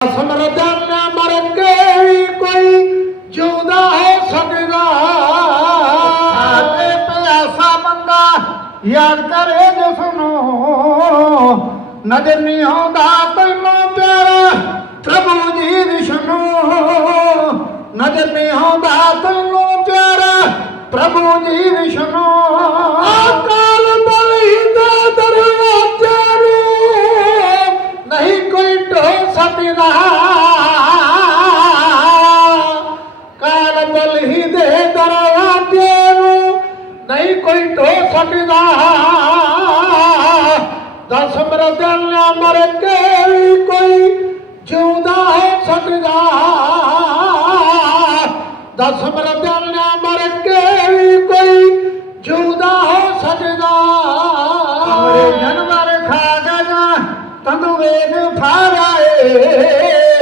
ਸਮਰਦਨ ਮਰ ਕੇ ਵੀ ਕੋਈ ਜਿਉਂਦਾ ਹੋ ਸਕਦਾ। ਤੇ ਪਿਆਸਾ ਬੰਦਾ ਯਾਦ ਕਰੇ ਜਿਸ ਨੂੰ ਨਜ਼ਰ ਨਹੀਂ ਆਉਂਦਾ ਤੈਨੂੰ ਪਿਆਰਾ ਪ੍ਰਭੂ ਜੀ ਵਿਸ਼ਨੂੰ। ਨਜ਼ਰ ਨਹੀਂ ਆਉਂਦਾ ਤੈਨੂੰ ਪਿਆਰਾ ਪ੍ਰਭੂ ਜੀ ਵਿਸ਼ਨੂੰ। ਸਤਿਨਾ ਕਾਲ ਬਲ ਹੀ ਦੇ ਦਰਵਾਜ਼ੇ ਨੂੰ, ਨਹੀਂ ਕੋਈ ਢੋ ਸਕਦਾ। ਦਸ ਮਰਦਨ ਨਾ ਮਰ ਕੇ ਵੀ ਕੋਈ ਜਿਉਂਦਾ ਹੋ ਸਕਦਾ। ਦਸ ਮਰਦਨ ਨਾ ਮਰ ਕੇ ਵੀ ਕੋਈ ਜਿਉਂਦਾ ਹੋ ਸਕਦਾ। ਅਮਰੇ ਜਨਮ ਤੰਦੂ ਵੇਖ ਫਾਰ